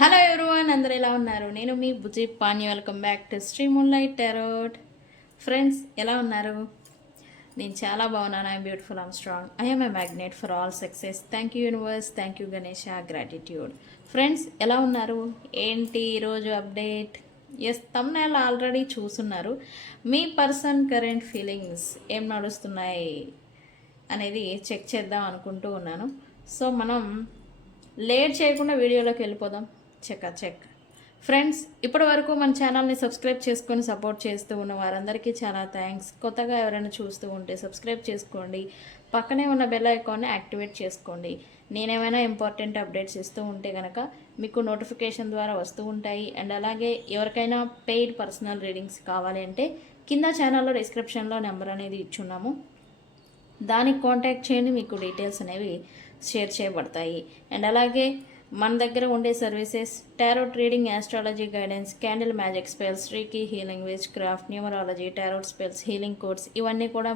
Hello everyone, అందరు ఎలా ఉన్నారు? నేను మీ Bujji Pani. Welcome back to Sri Moonlight Tarot. Friends, ఎలా ఉన్నారు? నేను చాలా బాగున్నాను. I'm beautiful, I'm strong, I'm a magnet for all success. Thank you universe, thank you Ganesha, gratitude. Friends, ఎలా ఉన్నారు? ఏంటి ఈరోజు అప్డేట్? ఎస్, తమ్నైల్ ఆల్రెడీ చూస్తున్నారు. మీ పర్సన్ కరెంట్ ఫీలింగ్స్ ఏం నడుస్తున్నాయి అనేది చెక్ చేద్దాం అనుకుంటూ ఉన్నాను. సో మనం లేట్ చేయకుండా వీడియోలోకి వెళ్ళిపోదాం. చెక్ ఫ్రెండ్స్, ఇప్పటి వరకు మన ఛానల్ని సబ్స్క్రైబ్ చేసుకొని సపోర్ట్ చేస్తూ ఉన్న వారందరికీ చాలా థ్యాంక్స్. కొత్తగా ఎవరైనా చూస్తూ ఉంటే సబ్స్క్రైబ్ చేసుకోండి, పక్కనే ఉన్న బెల్ ఐకాన్ని యాక్టివేట్ చేసుకోండి. నేనేమైనా ఇంపార్టెంట్ అప్డేట్స్ ఇస్తూ ఉంటే కనుక మీకు నోటిఫికేషన్ ద్వారా వస్తూ ఉంటాయి. అండ్ అలాగే ఎవరికైనా పెయిడ్ పర్సనల్ రీడింగ్స్ కావాలి అంటే కింద ఛానల్లో డిస్క్రిప్షన్లో నెంబర్ అనేది ఇచ్చున్నాము, దానికి కాంటాక్ట్ చేయండి. మీకు డీటెయిల్స్ అనేవి షేర్ చేయబడతాయి. అండ్ అలాగే మన దగ్గర ఉండే services tarot reading, astrology guidance, candle magic spells, reiki healing, which craft, numerology, tarot spells, healing codes, ఇవన్నీ కూడా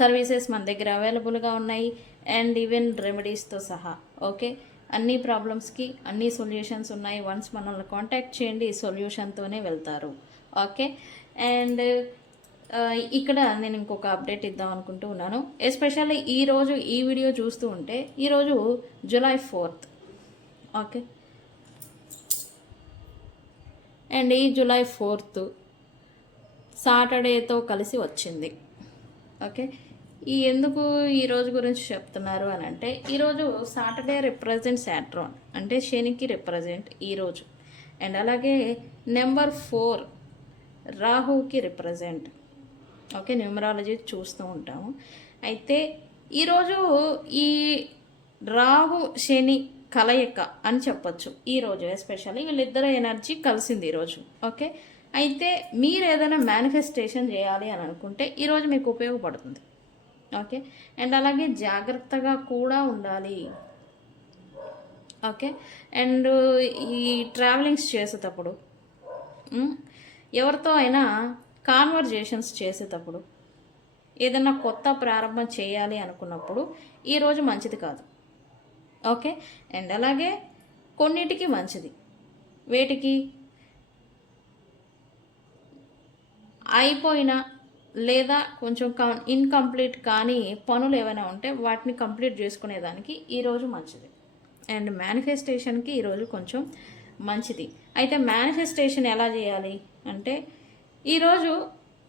సర్వీసెస్ మన దగ్గర అవైలబుల్గా ఉన్నాయి. అండ్ ఈవెన్ రెమెడీస్తో సహా. ఓకే, అన్ని ప్రాబ్లమ్స్కి అన్ని సొల్యూషన్స్ ఉన్నాయి. వన్స్ మనల్ని కాంటాక్ట్ చేయండి, సొల్యూషన్తోనే వెళ్తారు. ఓకే. అండ్ ఇక్కడ నేను ఇంకొక అప్డేట్ ఇద్దాం అనుకుంటూ ఉన్నాను. ఎస్పెషల్లీ ఈరోజు ఈ వీడియో చూస్తూ ఉంటే ఈరోజు జూలై 4th. ఓకే, అండ్ ఈ జూలై 4th సాటర్డేతో కలిసి వచ్చింది. ఓకే, ఈ ఎందుకు ఈరోజు గురించి చెప్తున్నారు అని అంటే, ఈరోజు సాటర్డే రిప్రజెంట్ సాట్రాన్, అంటే శనికి రిప్రజెంట్ ఈరోజు. అండ్ అలాగే నెంబర్ 4 రాహుకి రిప్రజెంట్. ఓకే, న్యూమరాలజీ చూస్తూ ఉంటాము. అయితే ఈరోజు ఈ రాహు శని కలయిక అని చెప్పొచ్చు. ఈరోజు ఎస్పెషల్లీ వీళ్ళిద్దరు ఎనర్జీ కలిసింది ఈరోజు. ఓకే, అయితే మీరు ఏదైనా మేనిఫెస్టేషన్ చేయాలి అని అనుకుంటే ఈరోజు మీకు ఉపయోగపడుతుంది. ఓకే, అండ్ అలాగే జాగ్రత్తగా కూడా ఉండాలి. ఓకే, అండ్ ఈ ట్రావెలింగ్స్ చేసేటప్పుడు, ఎవరితో అయినా కాన్వర్జేషన్స్ చేసేటప్పుడు, ఏదైనా కొత్త ప్రారంభం చేయాలి అనుకున్నప్పుడు ఈరోజు మంచిది కాదు. ఓకే, అండ్ అలాగే కొన్నిటికి మంచిది. వేటికి? అయిపోయిన లేదా కొంచెం ఇన్కంప్లీట్ కానీ పనులు ఏమైనా ఉంటే వాటిని కంప్లీట్ చేసుకునేదానికి ఈరోజు మంచిది. అండ్ మేనిఫెస్టేషన్కి ఈరోజు కొంచెం మంచిది. అయితే మేనిఫెస్టేషన్ ఎలా చేయాలి అంటే, ఈరోజు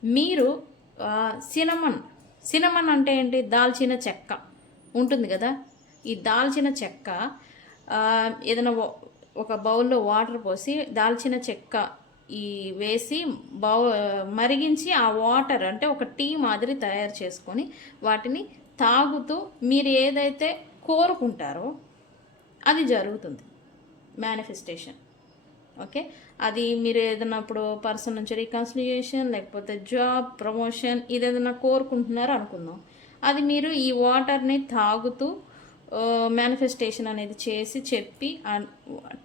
మీరు సినమన్ అంటే ఏంటి? దాల్చిన చెక్క ఉంటుంది కదా. ఈ దాల్చిన చెక్క ఏదైనా ఒక బౌల్లో వాటర్ పోసి దాల్చిన చెక్క ఈ వేసి మరిగించి ఆ వాటర్ అంటే ఒక టీ మాదిరి తయారు చేసుకొని వాటిని తాగుతూ మీరు ఏదైతే కోరుకుంటారో అది జరుగుతుంది మేనిఫెస్టేషన్. ఓకే, అది మీరు ఏదైనా ఇప్పుడు పర్సన్ నుంచి రీకన్సిలియేషన్, లేకపోతే జాబ్ ప్రమోషన్, ఇది ఏదైనా కోరుకుంటున్నారో అనుకుందాం, అది మీరు ఈ వాటర్ని తాగుతూ మేనిఫెస్టేషన్ అనేది చేసి చెప్పి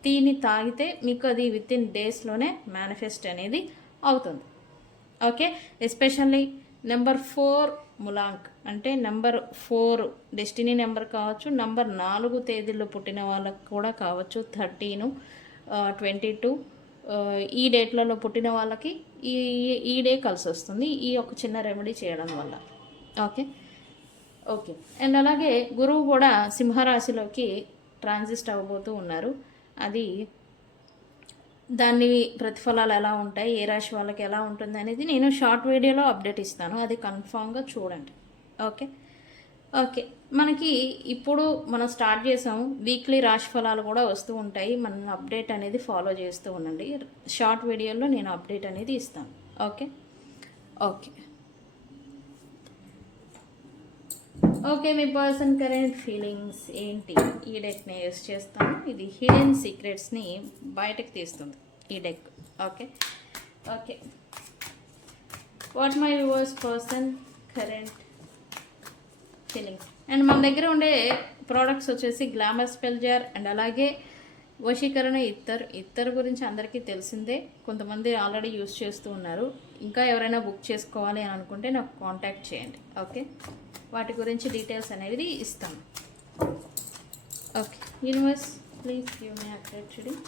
టీని తాగితే మీకు అది విత్ ఇన్ డేస్లోనే మేనిఫెస్ట్ అనేది అవుతుంది. ఓకే, ఎస్పెషల్లీ నెంబర్ 4 ములాంక్ అంటే నెంబర్ 4 డెస్టినీ నెంబర్ కావచ్చు, నెంబర్ 4 తేదీల్లో పుట్టిన వాళ్ళకు కూడా కావచ్చు, 13, 22 ఈ డేట్లలో పుట్టిన వాళ్ళకి ఈ డే కలిసి వస్తుంది ఈ ఒక చిన్న రెమెడీ చేయడం వల్ల. ఓకే ఓకే, అండ్ అలాగే గురువు కూడా సింహరాశిలోకి ట్రాన్సిస్ట్ అవ్వబోతూ ఉన్నారు. అది దాని ప్రతిఫలాలు ఎలా ఉంటాయి, ఏ రాశి వాళ్ళకి ఎలా ఉంటుంది అనేది నేను షార్ట్ వీడియోలో అప్డేట్ ఇస్తాను, అది కన్ఫామ్గా చూడండి. ఓకే ఓకే, మనకి ఇప్పుడు మనం స్టార్ట్ చేసాము. వీక్లీ రాశి ఫలాలు కూడా వస్తూ ఉంటాయి. మనం అప్డేట్ అనేది ఫాలో చేస్తూ ఉండండి. షార్ట్ వీడియోలో నేను అప్డేట్ అనేది ఇస్తాను. ఓకే ఓకే ఓకే, మీ పర్సన్ కరెంట్ ఫీలింగ్స్ ఏంటి? ఈ డెక్ని యూస్ చేస్తాను. ఇది హిడెన్ సీక్రెట్స్ని బయటకు తీస్తుంది ఈ deck. Okay okay, what my viewers person current feelings. And మన దగ్గర ఉండే ప్రోడక్ట్స్ వచ్చేసి గ్లామర్ స్పెల్ జార్, అండ్ అలాగే వశీకరణ ఇత్తర్ గురించి అందరికీ తెలిసిందే. కొంతమంది ఆల్రెడీ యూస్ చేస్తూ ఉన్నారు. ఇంకా ఎవరైనా బుక్ చేసుకోవాలి అని అనుకుంటే నాకు కాంటాక్ట్ చేయండి. ఓకే, వాటి గురించి డీటెయిల్స్ అనేది ఇస్తాను. Okay universe, please give me accurate reading.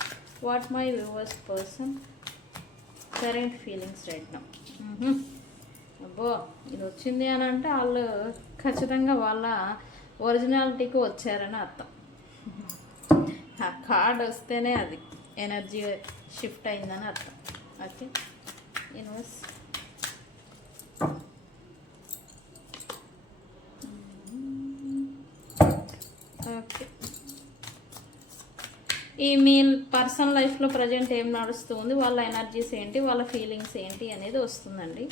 What my viewers person current feelings right now. అబ్బో, ఇది వచ్చింది అని అంటే వాళ్ళు ఖచ్చితంగా వాళ్ళ ఒరిజినాలిటీకి వచ్చారని అర్థం. ఆ కార్డ్ వస్తేనే అది ఎనర్జీ షిఫ్ట్ అయిందని అర్థం. ఓకే యూనివర్స్, ఓకే ఈ మీ పర్సనల్ లైఫ్లో ప్రజెంట్ ఏం నడుస్తుంది, వాళ్ళ ఎనర్జీస్ ఏంటి, వాళ్ళ ఫీలింగ్స్ ఏంటి అనేది వస్తుందండి.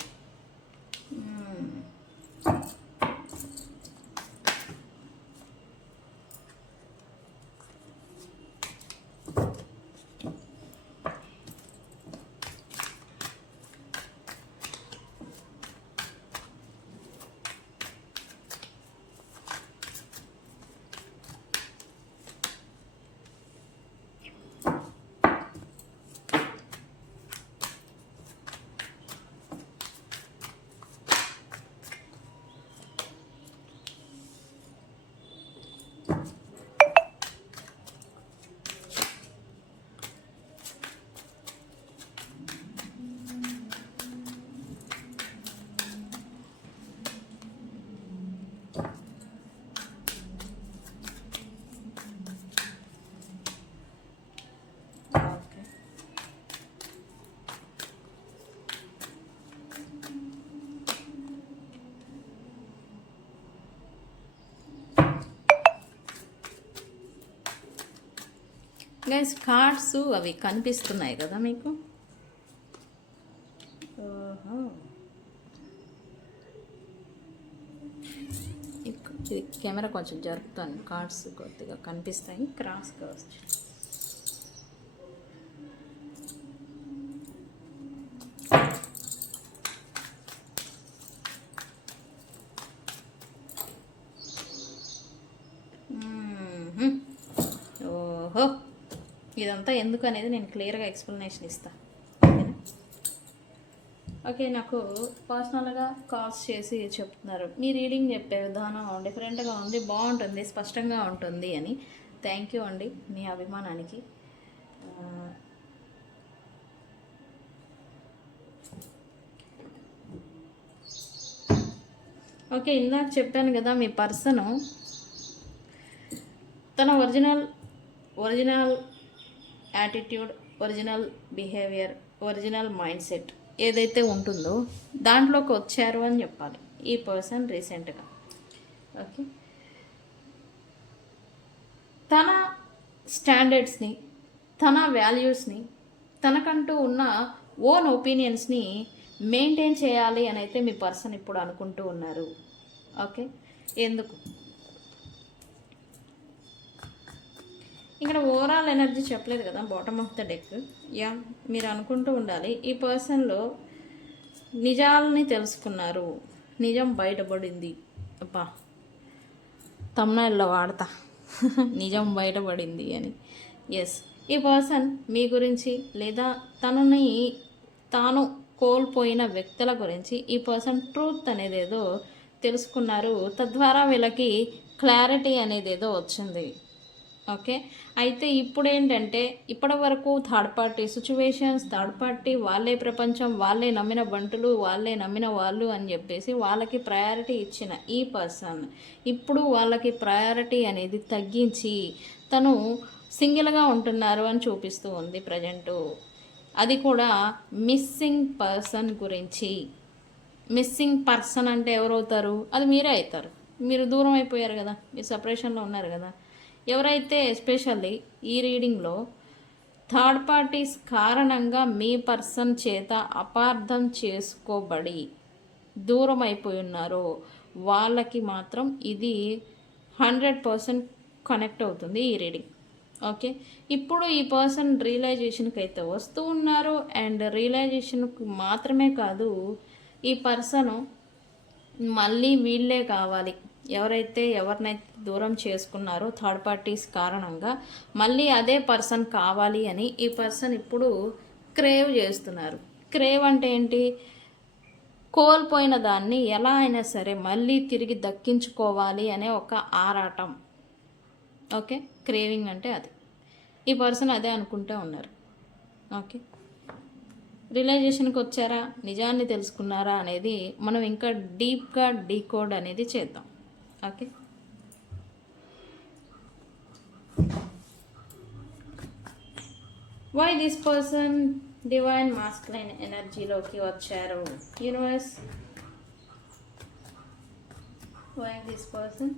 గైస్ కార్డ్స్ అవి కనిపిస్తున్నాయి కదా మీకు. ఓహో, ఇది కెమెరా కొంచెం జరుపుతాను, కార్డ్స్ కొద్దిగా కనిపిస్తాయి క్రాస్గా వచ్చి. ఓహో, ఇదంతా ఎందుకు అనేది నేను క్లియర్గా ఎక్స్ప్లెనేషన్ ఇస్తాను. ఓకే, నాకు పర్సనల్గా కాల్స్ చేసి చెప్తున్నారు మీ రీడింగ్ చెప్పే విధానం డిఫరెంట్గా ఉంది, బాగుంటుంది, స్పష్టంగా ఉంటుంది అని. థ్యాంక్ యూ అండి మీ అభిమానానికి. ఓకే, ఇందాక చెప్పాను కదా మీ పర్సను తన original attitude, original behaviour, original mind set ఏదైతే ఉంటుందో దాంట్లోకి వచ్చారు అని చెప్పాలి ఈ పర్సన్ రీసెంట్గా. ఓకే, తన స్టాండర్డ్స్ని, తన వాల్యూస్ని, తనకంటూ ఉన్న ఓన్ ఒపీనియన్స్ని మెయింటైన్ చేయాలి అని అయితే మీ పర్సన్ ఇప్పుడు అనుకుంటూ ఉన్నారు. ఓకే, ఎందుకు ఇక్కడ ఓవరాల్ ఎనర్జీ చెప్పలేదు కదా bottom of the deck. Yeah, మీరు అనుకుంటూ ఉండాలి ఈ పర్సన్లో నిజాలని తెలుసుకున్నారు, నిజం బయటపడింది. అబ్బా, తమ్నైల్లో వాడతా నిజం బయటపడింది అని. ఎస్, ఈ పర్సన్ మీ గురించి లేదా తాను కోల్పోయిన వ్యక్తుల గురించి ఈ పర్సన్ ట్రూత్ అనేది ఏదో తెలుసుకున్నారు. తద్వారా వీళ్ళకి క్లారిటీ అనేది ఏదో వచ్చింది. ఓకే, అయితే ఇప్పుడు ఏంటంటే ఇప్పటి వరకు third party situations, third party వాళ్ళే ప్రపంచం, వాళ్ళే నమ్మిన బంటులు, వాళ్ళే నమ్మిన వాళ్ళు అని చెప్పేసి వాళ్ళకి ప్రయారిటీ ఇచ్చిన ఈ పర్సన్ ఇప్పుడు వాళ్ళకి ప్రయారిటీ అనేది తగ్గించి తను సింగిల్గా ఉంటున్నారు అని చూపిస్తూ ఉంది ప్రజెంటు. అది కూడా మిస్సింగ్ పర్సన్ గురించి. మిస్సింగ్ పర్సన్ అంటే ఎవరవుతారు? అది మీరే అవుతారు. మీరు దూరం అయిపోయారు కదా, మీరు సపరేషన్లో ఉన్నారు కదా. ఎవరైతే ఎస్పెషల్లీ ఈ రీడింగ్లో థర్డ్ పార్టీస్ కారణంగా మీ పర్సన్ చేత అపార్థం చేసుకోబడి దూరం అయిపోయి ఉన్నారో వాళ్ళకి మాత్రం ఇది 100% కనెక్ట్ అవుతుంది ఈ రీడింగ్. ఓకే, ఇప్పుడు ఈ పర్సన్ రియలైజేషన్కి అయితే వస్తూ ఉన్నారు. అండ్ రియలైజేషన్కి మాత్రమే కాదు, ఈ పర్సను మళ్ళీ వీళ్ళే కావాలి, ఎవరినైతే దూరం చేసుకున్నారో థర్డ్ పార్టీస్ కారణంగా మళ్ళీ అదే పర్సన్ కావాలి అని ఈ పర్సన్ ఇప్పుడు క్రేవ్ చేస్తున్నారు. క్రేవ్ అంటే ఏంటి? కోల్పోయిన దాన్ని ఎలా అయినా సరే మళ్ళీ తిరిగి దక్కించుకోవాలి అనే ఒక ఆరాటం. ఓకే, క్రేవింగ్ అంటే అది. ఈ పర్సన్ అదే అనుకుంటూ ఉన్నారు. ఓకే, రియలైజేషన్కి వచ్చారా, నిజాన్ని తెలుసుకున్నారా అనేది మనం ఇంకా డీప్గా డీకోడ్ అనేది చేద్దాం. Okay, why this person divine masculine ఎనర్జీలోకి వచ్చారు universe? Why this person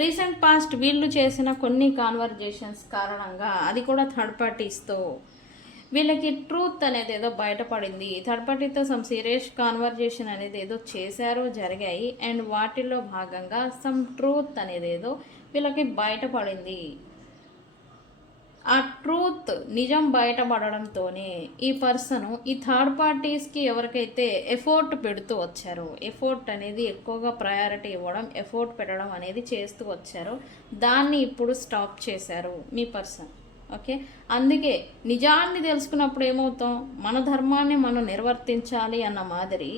recent past వీళ్ళు చేసిన కొన్ని కాన్వర్జేషన్స్ కారణంగా, అది కూడా థర్డ్ పార్టీస్తో, వీళ్ళకి ట్రూత్ అనేది ఏదో బయటపడింది. థర్డ్ పార్టీతో సమ్ సీరియస్ కాన్వర్జేషన్ అనేది ఏదో చేశారు, జరిగాయి. అండ్ వాటిల్లో భాగంగా సమ్ ట్రూత్ అనేది ఏదో వీళ్ళకి బయటపడింది. ఆ ట్రూత్, నిజం బయటపడడంతోనే ఈ పర్సన్ ఈ థర్డ్ పార్టీస్కి ఎవరికైతే ఎఫోర్ట్ పెడుతూ వచ్చారో, ఎఫోర్ట్ అనేది ఎక్కువగా ప్రయారిటీ ఇవ్వడం, ఎఫోర్ట్ పెట్టడం అనేది చేస్తూ వచ్చారో, దాన్ని ఇప్పుడు స్టాప్ చేశారు మీ పర్సన్. ఓకే, అందుకే నిజాన్ని తెలుసుకున్నప్పుడు ఏమవుతాం, మన ధర్మాన్ని మనం నిర్వర్తించాలి అన్న మాదిరి,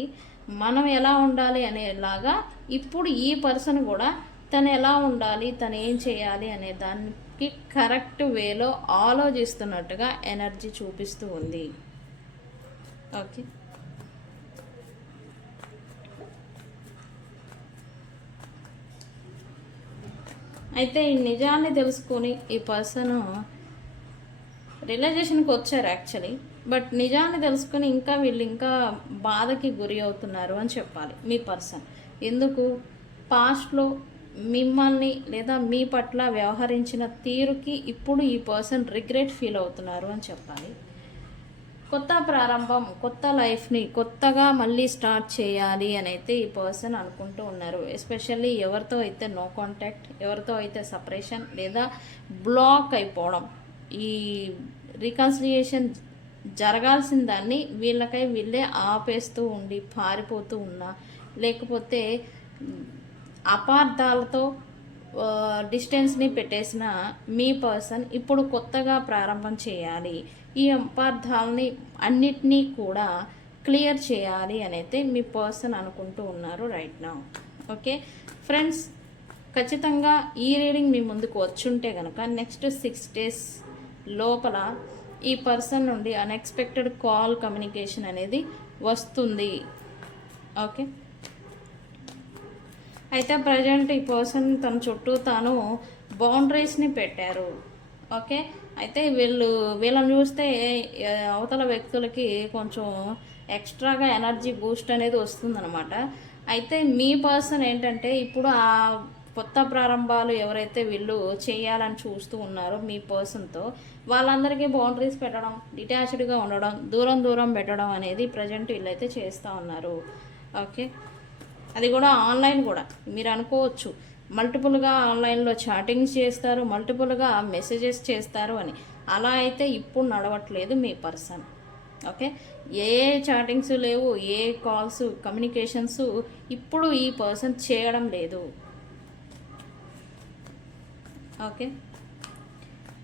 మనం ఎలా ఉండాలి అనేలాగా ఇప్పుడు ఈ పర్సన్ కూడా తను ఎలా ఉండాలి, తను ఏం చేయాలి అనే దానికి కరెక్ట్ వేలో ఆలోచిస్తున్నట్టుగా ఎనర్జీ చూపిస్తూ ఉంది. ఓకే, అయితే ఈ నిజాన్ని తెలుసుకొని ఈ పర్సన్ రియలైజేషన్కి వచ్చారు యాక్చువల్లీ. బట్ నిజాన్ని తెలుసుకొని ఇంకా వీళ్ళు ఇంకా బాధకి గురి అవుతున్నారు అని చెప్పాలి మీ పర్సన్. ఎందుకు, పాస్ట్లో మిమ్మల్ని లేదా మీ పట్ల వ్యవహరించిన తీరుకి ఇప్పుడు ఈ పర్సన్ రిగ్రెట్ ఫీల్ అవుతున్నారు అని చెప్పాలి. కొత్త ప్రారంభం, కొత్త లైఫ్ని కొత్తగా మళ్ళీ స్టార్ట్ చేయాలి అని అయితే ఈ పర్సన్ అనుకుంటూ ఉన్నారు. ఎస్పెషల్లీ ఎవరితో అయితే నో కాంటాక్ట్, ఎవరితో అయితే సపరేషన్ లేదా బ్లాక్ అయిపోవడం, ఈ రీకన్సిలియేషన్ జరగాల్సిన దాన్ని వీళ్ళకై వీళ్ళే ఆపేస్తూ ఉండి పారిపోతూ ఉన్నా, లేకపోతే అపార్థాలతో డిస్టెన్స్ని పెట్టేసిన మీ పర్సన్ ఇప్పుడు కొత్తగా ప్రారంభం చేయాలి. ఈ అపార్థాలని అన్నిటినీ కూడా క్లియర్ చేయాలి అని అయితే మీ పర్సన్ అనుకుంటూ ఉన్నారు రైట్ నౌ. ఓకే ఫ్రెండ్స్, ఖచ్చితంగా ఈ రీడింగ్ మీ ముందుకు వచ్చుంటే కనుక నెక్స్ట్ 6 days లోపల ఈ పర్సన్ నుండి అన్ఎక్స్పెక్టెడ్ కాల్, కమ్యూనికేషన్ అనేది వస్తుంది. ఓకే, అయితే ప్రజెంట్ ఈ పర్సన్ తన చుట్టూ తాను బౌండరీస్ని పెట్టారు. ఓకే, అయితే వీళ్ళని చూస్తే అవతల వ్యక్తులకి కొంచెం ఎక్స్ట్రాగా ఎనర్జీ బూస్ట్ అనేది వస్తుందన్నమాట. అయితే మీ పర్సన్ ఏంటంటే ఇప్పుడు ఆ కొత్త ప్రారంభాలు ఎవరైతే వీళ్ళు చేయాలని చూస్తూ ఉన్నారో మీ పర్సన్తో, వాళ్ళందరికీ బౌండరీస్ పెట్టడం, డిటాచ్డ్గా ఉండడం, దూరం దూరం పెట్టడం అనేది ప్రజెంట్ వీళ్ళైతే చేస్తూ ఉన్నారు. ఓకే, అది కూడా ఆన్లైన్ కూడా. మీరు అనుకోవచ్చు మల్టిపుల్గా ఆన్లైన్లో చాటింగ్స్ చేస్తారు, మల్టిపుల్గా మెసేజెస్ చేస్తారు అని. అలా అయితే ఇప్పుడు నడవట్లేదు మీ పర్సన్. ఓకే, ఏ చాటింగ్స్ లేవు, ఏ కాల్స్, కమ్యూనికేషన్స్ ఇప్పుడు ఈ పర్సన్ చేయడం లేదు. ఓకే,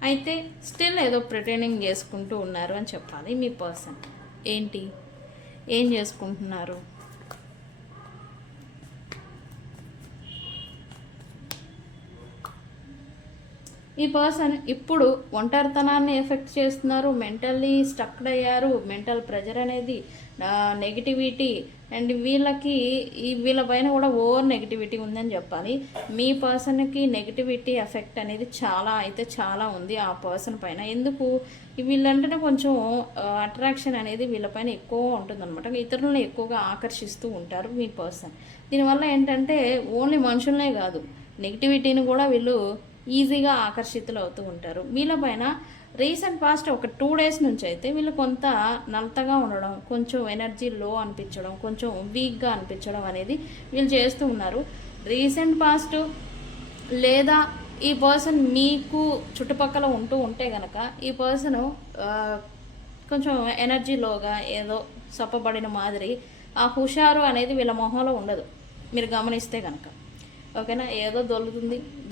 అయితే స్టిల్ ఏదో ప్రిటైనింగ్ చేసుకుంటూ ఉన్నారు అని చెప్పాలి మీ పర్సన్. ఏంటి, ఏం చేసుకుంటున్నారు? ఈ పర్సన్ ఇప్పుడు ఒంటరితనాన్ని ఎఫెక్ట్ చేస్తున్నారు, మెంటల్లీ స్టక్డ్ అయ్యారు, మెంటల్ ప్రెజర్ అనేది, నెగిటివిటీ, అండ్ వీళ్ళ పైన కూడా ఓవర్ నెగిటివిటీ ఉందని చెప్పాలి. మీ పర్సన్కి నెగిటివిటీ ఎఫెక్ట్ అనేది చాలా ఉంది ఆ పర్సన్ పైన. ఎందుకు, వీళ్ళంటేనే కొంచెం అట్రాక్షన్ అనేది వీళ్ళపైన ఎక్కువ ఉంటుందన్నమాట. ఇతరులను ఎక్కువగా ఆకర్షిస్తూ ఉంటారు మీ పర్సన్. దీనివల్ల ఏంటంటే ఓన్లీ మనుషులనే కాదు, నెగిటివిటీని కూడా వీళ్ళు ఈజీగా ఆకర్షితులు అవుతూ ఉంటారు. వీళ్ళపైన రీసెంట్ పాస్ట్ ఒక 2 days నుంచి అయితే వీళ్ళు కొంత నలతగా ఉండడం, కొంచెం ఎనర్జీ లో అనిపించడం, కొంచెం వీక్గా అనిపించడం అనేది వీళ్ళు చేస్తూ ఉన్నారు. రీసెంట్ పాస్ట్ లేదా ఈ పర్సన్ మీకు చుట్టుపక్కల ఉంటూ ఉంటే కనుక ఈ పర్సన్ కొంచెం ఎనర్జీ లోగా ఏదో సప్పబడిన మాదిరి, ఆ హుషారు అనేది వీళ్ళ మొహంలో ఉండదు. మీరు గమనిస్తే కనుక. ఓకేనా, ఏదో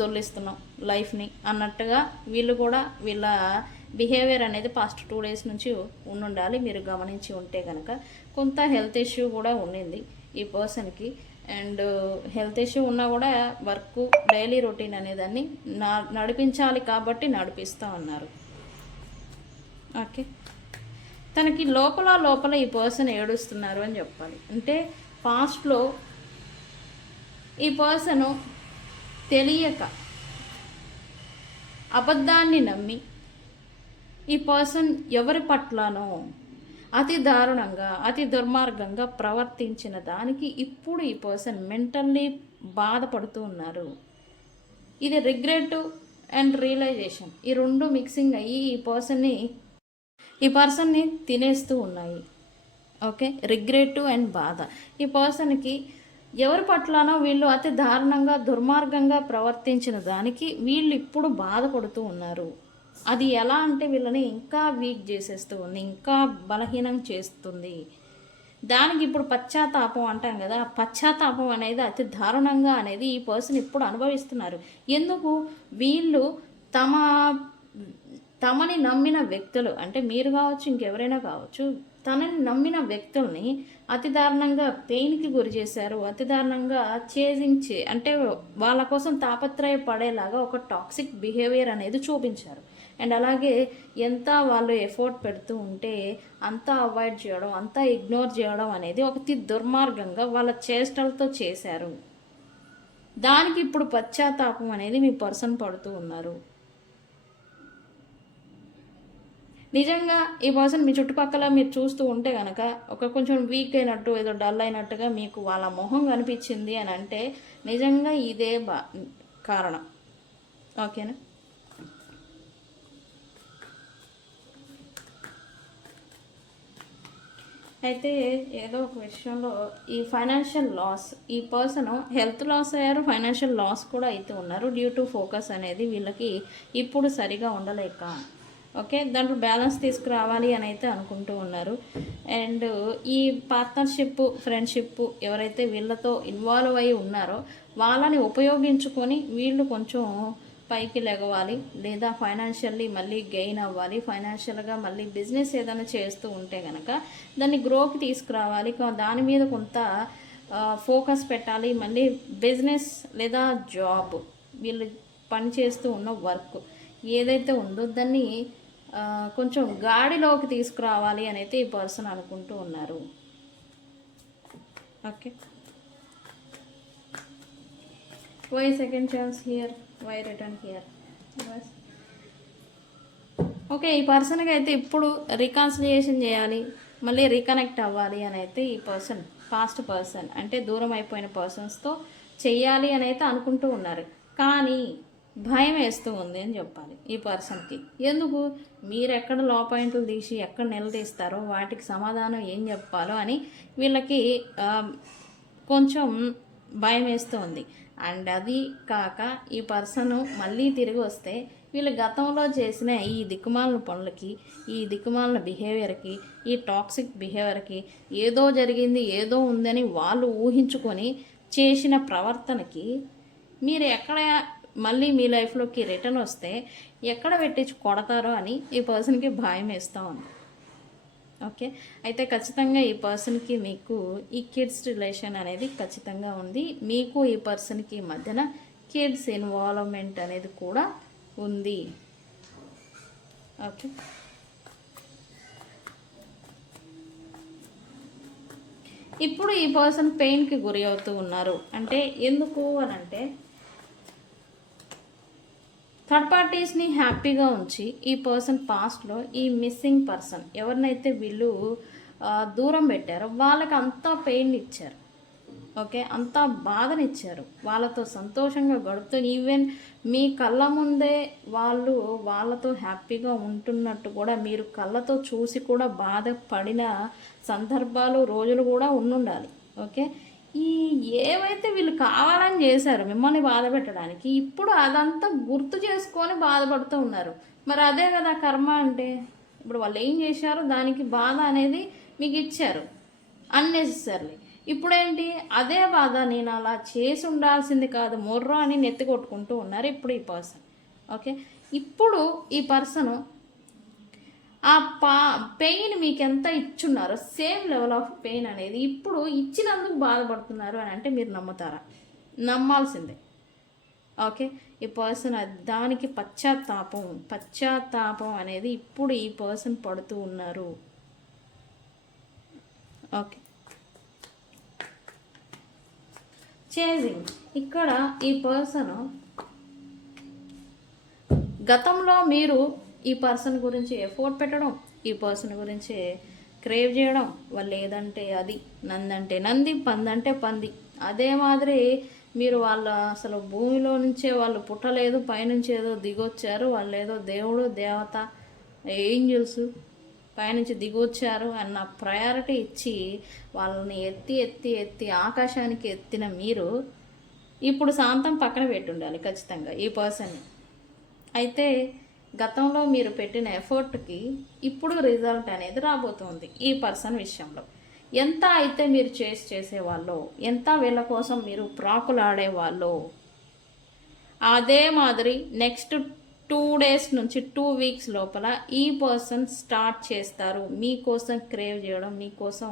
దొల్లిస్తున్నాం లైఫ్ని అన్నట్టుగా వీళ్ళు కూడా వీళ్ళ బిహేవియర్ అనేది పాస్ట్ 2 days నుంచి ఉండాలి. మీరు గమనించి ఉంటే కనుక కొంత హెల్త్ ఇష్యూ కూడా ఉండింది ఈ పర్సన్కి. అండ్ హెల్త్ ఇష్యూ ఉన్నా కూడా వర్క్ డైలీ రొటీన్ అనేదాన్ని నడిపించాలి కాబట్టి నడిపిస్తూ ఉన్నారు. ఓకే, తనకి లోపల ఈ పర్సన్ ఏడుస్తున్నారు అని చెప్పాలి. అంటే పాస్ట్లో ఈ పర్సను తెలియక అబద్ధాన్ని నమ్మి ఈ పర్సన్ ఎవరి పట్లనో అతి దారుణంగా అతి దుర్మార్గంగా ప్రవర్తించిన దానికి ఇప్పుడు ఈ పర్సన్ మెంటల్లీ బాధపడుతూ ఉన్నారు. ఇది రిగ్రెట్ అండ్ రియలైజేషన్, ఈ రెండు మిక్సింగ్ అయ్యి ఈ పర్సన్ని తినేస్తూ ఉన్నాయి. ఓకే, రిగ్రెట్ అండ్ బాధ. ఈ పర్సన్కి ఎవరి పట్లనో వీళ్ళు అతి దారుణంగా దుర్మార్గంగా ప్రవర్తించిన దానికి వీళ్ళు ఇప్పుడు బాధపడుతూ ఉన్నారు. అది ఎలా అంటే వీళ్ళని ఇంకా వీక్ చేసేస్తూ ఉంది, ఇంకా బలహీనం చేస్తుంది. దానికి ఇప్పుడు పశ్చాత్తాపం అంటాం కదా, పశ్చాత్తాపం అనేది అతి దారుణంగా అనేది ఈ పర్సన్ ఇప్పుడు అనుభవిస్తున్నారు. ఎందుకు? వీళ్ళు తమని నమ్మిన వ్యక్తులు, అంటే మీరు కావచ్చు ఇంకెవరైనా కావచ్చు, తనని నమ్మిన వ్యక్తుల్ని అతి దారుణంగా పెయిన్కి గురి చేశారు, అతి దారుణంగా అంటే వాళ్ళ కోసం తాపత్రయపడేలాగా ఒక టాక్సిక్ బిహేవియర్ అనేది చూపించారు. అండ్ అలాగే ఎంత వాళ్ళు ఎఫర్ట్ పెడుతూ ఉంటే అంతా అవాయిడ్ చేయడం, అంతా ఇగ్నోర్ చేయడం అనేది ఒకటి దుర్మార్గంగా వాళ్ళ చేష్టలతో చేశారు. దానికి ఇప్పుడు పశ్చాత్తాపం అనేది మీ పర్సన్ పడుతూ ఉన్నారు. నిజంగా ఈ పర్సన్ మీ చుట్టుపక్కల మీరు చూస్తూ ఉంటే కనుక ఒక కొంచెం వీక్ అయినట్టు, ఏదో డల్ అయినట్టుగా మీకు వాళ్ళ మొహం కనిపించింది అని అంటే నిజంగా ఇదే కారణం. ఓకేనా, అయితే ఏదో ఒక విషయంలో ఈ ఫైనాన్షియల్ లాస్, ఈ పర్సన్ హెల్త్ లాస్ అయ్యారు, ఫైనాన్షియల్ లాస్ కూడా అయితే ఉన్నారు. డ్యూ టు ఫోకస్ అనేది వీళ్ళకి ఇప్పుడు సరిగా ఉండలేక. ఓకే, దాంట్లో బ్యాలెన్స్ తీసుకురావాలి అని అయితే అనుకుంటూ ఉన్నారు. అండ్ ఈ పార్ట్నర్షిప్, ఫ్రెండ్షిప్ ఎవరైతే వీళ్ళతో ఇన్వాల్వ్ అయి ఉన్నారో వాళ్ళని ఉపయోగించుకొని వీళ్ళు కొంచెం పైకి లెగవాలి, లేదా ఫైనాన్షియల్లీ మళ్ళీ గెయిన్ అవ్వాలి, ఫైనాన్షియల్గా మళ్ళీ బిజినెస్ ఏదైనా చేస్తూ ఉంటే కనుక దాన్ని గ్రోకి తీసుకురావాలి, దాని మీద కొంత ఫోకస్ పెట్టాలి. మళ్ళీ బిజినెస్ లేదా జాబ్, వీళ్ళు పని చేస్తూ ఉన్న వర్క్ ఏదైతే ఉందో దాన్ని కొంచెం గాడిలోకి తీసుకురావాలి అని అయితే ఈ పర్సన్ అనుకుంటూ ఉన్నారు. Okay, why second chance here, why return here. Okay, ఈ పర్సన్కి అయితే ఇప్పుడు రికాన్సిలియేషన్ చేయాలి, మళ్ళీ రీకనెక్ట్ అవ్వాలి అని అయితే ఈ పర్సన్, పాస్ట్ పర్సన్ అంటే దూరం అయిపోయిన పర్సన్స్తో చెయ్యాలి అని అయితే అనుకుంటూ ఉన్నారు. కానీ భయం వేస్తూ ఉంది అని చెప్పాలి ఈ పర్సన్కి. ఎందుకు? మీరు ఎక్కడ లో పాయింట్లు తీసి ఎక్కడ నిలదీస్తారో వాటికి సమాధానం ఏం చెప్పాలో అని వీళ్ళకి కొంచెం భయం వేస్తూ ఉంది. అండ్ అది కాక ఈ పర్సన్ మళ్ళీ తిరిగి వస్తే వీళ్ళు గతంలో చేసిన ఈ దిక్కుమాలిన పనులకి, ఈ దిక్కుమాలిన బిహేవియర్కి, ఈ టాక్సిక్ బిహేవియర్కి ఏదో జరిగింది, ఏదో ఉందని వాళ్ళు ఊహించుకొని చేసిన ప్రవర్తనకి మీరు ఎక్కడ మళ్ళీ మీ లైఫ్లోకి రిటర్న్ వస్తే ఎక్కడ పెట్టించి కొడతారో అని ఈ పర్సన్కి భయం వేస్తూ ఉంది. ఓకే, అయితే ఖచ్చితంగా ఈ పర్సన్కి మీకు ఈ కిడ్స్ రిలేషన్ అనేది ఖచ్చితంగా ఉంది. మీకు ఈ పర్సన్కి మధ్యన కిడ్స్ ఇన్వాల్వ్మెంట్ అనేది కూడా ఉంది. ఓకే, ఇప్పుడు ఈ పర్సన్ పెయిన్కి గురి అవుతూ ఉన్నారు. అంటే ఎందుకు అని అంటే థర్డ్ పార్టీస్ని హ్యాపీగా ఉంచి ఈ పర్సన్ పాస్ట్లో ఈ మిస్సింగ్ పర్సన్ ఎవరినైతే వీళ్ళు దూరం పెట్టారో వాళ్ళకి అంతా పెయిన్ ఇచ్చారు. ఓకే, అంతా బాధనిచ్చారు. వాళ్ళతో సంతోషంగా గడుపుతూ ఈవెన్ మీ కళ్ళ ముందే వాళ్ళు వాళ్ళతో హ్యాపీగా ఉంటున్నట్టు కూడా మీరు కళ్ళతో చూసి కూడా బాధపడిన సందర్భాలు, రోజులు కూడా ఉండాలి. ఓకే, ఏవైతే వీళ్ళు కావాలని చేశారు మిమ్మల్ని బాధ పెట్టడానికి, ఇప్పుడు అదంతా గుర్తు చేసుకొని బాధపడుతూ ఉన్నారు. మరి అదే కదా కర్మ అంటే. ఇప్పుడు వాళ్ళు ఏం చేశారో దానికి బాధ అనేది మీకు ఇచ్చారు అన్నెసెసరీ. ఇప్పుడేంటి అదే బాధ, నేను అలా చేసి ఉండాల్సింది కాదు మొర్రో అని నెత్తి కొట్టుకుంటూ ఉన్నారు ఇప్పుడు ఈ పర్సన్. ఓకే, ఇప్పుడు ఈ పర్సను ఆ పెయిన్ మీకు ఎంత ఇచ్చున్నారో సేమ్ లెవెల్ ఆఫ్ పెయిన్ అనేది ఇప్పుడు ఇచ్చినందుకు బాధపడుతున్నారు అని అంటే మీరు నమ్ముతారా? నమ్మాల్సిందే. ఓకే, ఈ పర్సన్ దానికి పశ్చాత్తాపం అనేది ఇప్పుడు ఈ పర్సన్ పడుతూ ఉన్నారు. Okay, chasing. ఇక్కడ ఈ పర్సన్ గతంలో మీరు ఈ పర్సన్ గురించి ఎఫోర్ట్ పెట్టడం, ఈ పర్సన్ గురించి క్రేవ్ చేయడం, వాళ్ళు ఏదంటే అది, నందంటే నంది, పందంటే పంది, అదే మాదిరి మీరు వాళ్ళ అసలు భూమిలో నుంచే వాళ్ళు పుట్టలేదు, పైనుంచి ఏదో దిగొచ్చారు, వాళ్ళు ఏదో దేవుడు దేవత ఏంజల్స్ పైనుంచి దిగొచ్చారు అన్న ప్రయారిటీ ఇచ్చి వాళ్ళని ఎత్తి ఎత్తి ఎత్తి ఆకాశానికి ఎత్తిన మీరు ఇప్పుడు శాంతం పక్కన పెట్టుండాలి ఖచ్చితంగా ఈ పర్సన్ని. అయితే గతంలో మీరు పెట్టిన ఎఫర్ట్కి ఇప్పుడు రిజల్ట్ అనేది రాబోతుంది ఈ పర్సన్ విషయంలో. ఎంత అయితే మీరు చేసేవాళ్ళో, ఎంత వీళ్ళ కోసం మీరు ప్రాకులాడేవాళ్ళో, అదే మాదిరి నెక్స్ట్ 2 days నుంచి 2 weeks లోపల ఈ పర్సన్ స్టార్ట్ చేస్తారు మీకోసం క్రేవ్ చేయడం, మీకోసం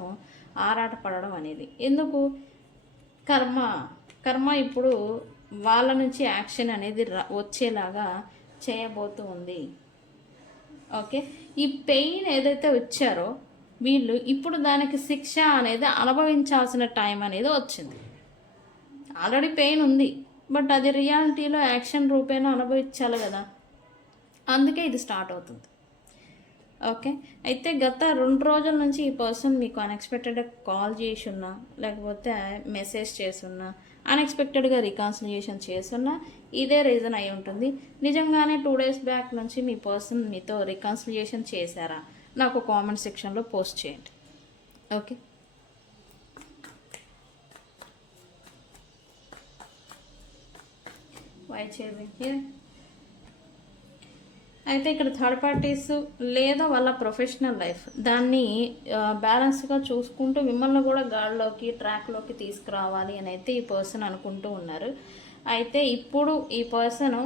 ఆరాటపడడం అనేది. ఎందుకు? కర్మ ఇప్పుడు వాళ్ళ నుంచి యాక్షన్ అనేది వచ్చేలాగా చేయబోతూ ఉంది. ఓకే, ఈ పెయిన్ ఏదైతే వచ్చారో వీళ్ళు ఇప్పుడు దానికి శిక్ష అనేది అనుభవించాల్సిన టైం అనేది వచ్చింది. ఆల్రెడీ పెయిన్ ఉంది, బట్ అది రియాలిటీలో యాక్షన్ రూపేణ అనుభవించాలి కదా, అందుకే ఇది స్టార్ట్ అవుతుంది. ఓకే, అయితే గత 2 రోజుల నుంచి ఈ పర్సన్ మీకు అన్ఎక్స్పెక్టెడ్గా కాల్ చేసి ఉన్నా, లేకపోతే మెసేజ్ చేసున్నా, అన్ఎక్స్పెక్టెడ్గా రికాన్సిలియేషన్ చేసున్నా ఇదే రీజన్ అయి ఉంటుంది. నిజంగానే 2 days బ్యాక్ నుంచి మీ పర్సన్ మీతో రికాన్సిలియేషన్ చేశారా? నాకు కామెంట్ సెక్షన్లో పోస్ట్ చేయండి. ఓకే, వై చేయండి. అయితే ఇక్కడ థర్డ్ పార్టీస్ లేదా వాళ్ళ ప్రొఫెషనల్ లైఫ్ దాన్ని బ్యాలెన్స్గా చూసుకుంటూ మిమ్మల్ని కూడా గాడిలోకి ట్రాక్లోకి తీసుకురావాలి అని అయితే ఈ పర్సన్ అనుకుంటూ ఉన్నారు. అయితే ఇప్పుడు ఈ పర్సన్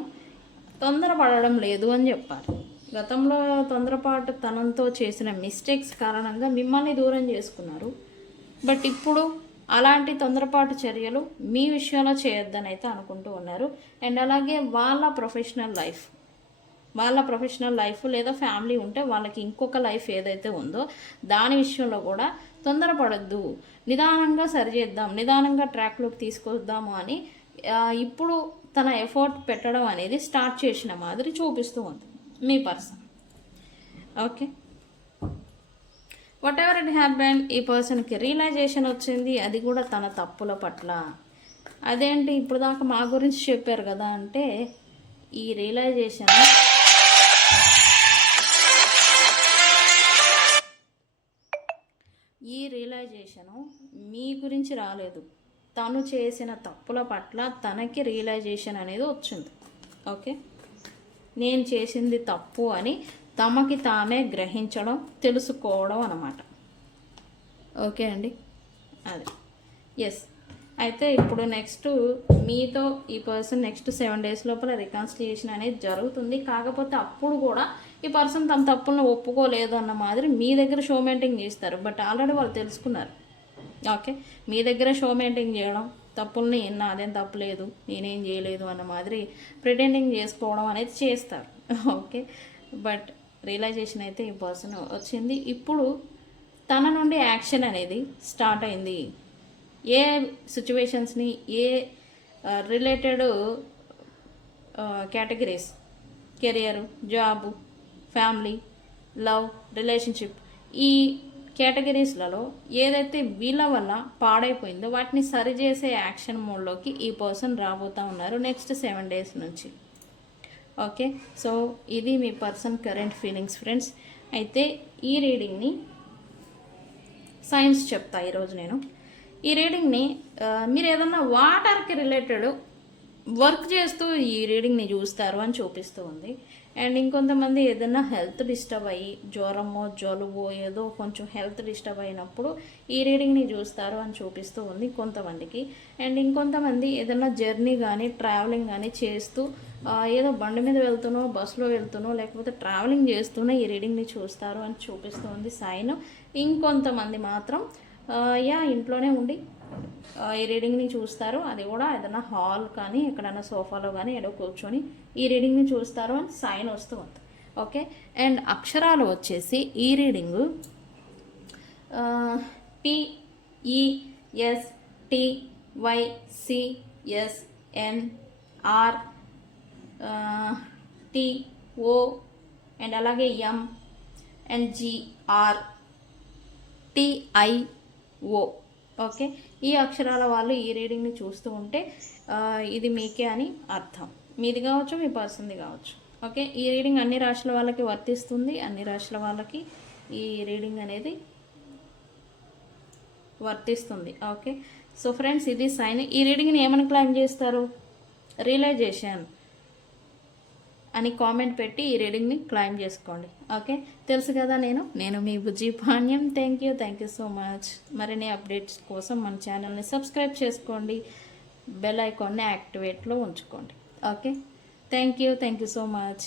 తొందరపడడం లేదు అని చెప్పాలి. గతంలో తొందరపాటు తనంతో చేసిన మిస్టేక్స్ కారణంగా మిమ్మల్ని దూరం చేసుకున్నారు, బట్ ఇప్పుడు అలాంటి తొందరపాటు చర్యలు మీ విషయంలో చేయొద్దని అయితే అనుకుంటూ ఉన్నారు. అండ్ అలాగే వాళ్ళ ప్రొఫెషనల్ లైఫ్ లేదా ఫ్యామిలీ ఉంటే వాళ్ళకి ఇంకొక లైఫ్ ఏదైతే ఉందో దాని విషయంలో కూడా తొందరపడద్దు, నిదానంగా సరిచేద్దాం, నిదానంగా ట్రాక్లోకి తీసుకొద్దాము అని ఇప్పుడు తన ఎఫర్ట్ పెట్టడం అనేది స్టార్ట్ చేసిన మాదిరి చూపిస్తూ ఉంది మీ person. Okay, whatever it happen, ఈ పర్సన్కి రియలైజేషన్ వచ్చింది, అది కూడా తన తప్పుల పట్ల. అదేంటి ఇప్పుడు దాకా మా గురించి చెప్పారు కదా అంటే, ఈ రియలైజేషను మీ గురించి రాలేదు, తను చేసిన తప్పుల పట్ల తనకి రియలైజేషన్ అనేది వచ్చింది. ఓకే, నేను చేసింది తప్పు అని తమకి తామే గ్రహించడం, తెలుసుకోవడం అన్నమాట. ఓకే అండి, అదే ఎస్. అయితే ఇప్పుడు నెక్స్ట్ మీతో ఈ పర్సన్ నెక్స్ట్ 7 days లోపల రికాన్సిలియేషన్ అనేది జరుగుతుంది. కాకపోతే అప్పుడు కూడా ఈ పర్సన్ తన తప్పులను ఒప్పుకోలేదు అన్న మాదిరి మీ దగ్గర షో మెయింటైన్ చేస్తారు, బట్ ఆల్రెడీ వాళ్ళు తెలుసుకున్నారు. ఓకే, మీ దగ్గర షో మెయింటైన్ చేయడం, తప్పుల్ని నాదేం తప్పులేదు, నేనేం చేయలేదు అన్న మాదిరి ప్రిటెండింగ్ చేసుకోవడం అనేది చేస్తారు. ఓకే, బట్ రియలైజేషన్ అయితే ఈ పర్సన్ వచ్చింది. ఇప్పుడు తన నుండి యాక్షన్ అనేది స్టార్ట్ అయింది. ఏ సిచ్యువేషన్స్ని, ఏ related categories, career, job, family, love, relationship, ఈ కేటగిరీస్లలో ఏదైతే వీళ్ళ వల్ల పాడైపోయిందో వాటిని సరిచేసే యాక్షన్ మోడ్లోకి ఈ పర్సన్ రాబోతూ ఉన్నారు నెక్స్ట్ 7 days నుంచి. ఓకే, సో ఇది మీ పర్సన్ కరెంట్ ఫీలింగ్స్ ఫ్రెండ్స్. అయితే ఈ రీడింగ్ని సైన్స్ చెప్తా ఈరోజు నేను. ఈ రీడింగ్ని మీరు ఏదన్నా వాటర్కి రిలేటెడ్ వర్క్ చేస్తూ ఈ రీడింగ్ని చూస్తారు అని చూపిస్తూ ఉంది. అండ్ ఇంకొంతమంది ఏదైనా హెల్త్ డిస్టర్బ్ అయ్యి జ్వరమో జలుబో ఏదో కొంచెం హెల్త్ డిస్టర్బ్ అయినప్పుడు ఈ రీడింగ్ని చూస్తారు అని చూపిస్తూ ఉంది కొంతమందికి. అండ్ ఇంకొంతమంది ఏదైనా జర్నీ కానీ ట్రావెలింగ్ కానీ చేస్తూ ఏదో బండి మీద వెళ్తునో బస్సులో వెళ్తునో లేకపోతే ట్రావెలింగ్ చేస్తూనే ఈ రీడింగ్ని చూస్తారు అని చూపిస్తూ ఉంది సైన్. ఇంకొంతమంది మాత్రం ఇంట్లోనే ఉండి ఈ రీడింగ్ని చూస్తారు, అది కూడా ఏదైనా హాల్ కానీ ఎక్కడైనా సోఫాలో కానీ ఏదో కూర్చొని ఈ రీడింగ్ని చూస్తారు అని సైన్ వస్తూ ఉంది. ఓకే, అండ్ అక్షరాలు వచ్చేసి ఈ రీడింగు PESTYCSNR TO అండ్ అలాగే MNGRTIO. ఓకే, ఈ అక్షరాల వాళ్ళు ఈ రీడింగ్ని చూస్తూ ఉంటే ఇది మీకే అని అర్థం. మీది కావచ్చు, మీ పర్సన్ది కావచ్చు. ఓకే, ఈ రీడింగ్ అన్ని రాశుల వాళ్ళకి వర్తిస్తుంది. అన్ని రాశుల వాళ్ళకి ఈ రీడింగ్ అనేది వర్తిస్తుంది. ఓకే, సో ఫ్రెండ్స్ ఇది సైన్. ఈ రీడింగ్ని ఏమని క్లైమ్ చేస్తారు? రియలైజేషన్ అని కామెంట్ పెట్టి ఈ రీడింగ్ని క్లైమ్ చేసుకోండి. ఓకే, తెలుసు కదా నేను మీ Bujji Panyam. Thank you so much. మరిన్ని అప్డేట్స్ కోసం మన ఛానల్ని సబ్స్క్రైబ్ చేసుకోండి, బెల్ ఐకాన్ని యాక్టివేట్లో ఉంచుకోండి. Okay, thank you so much.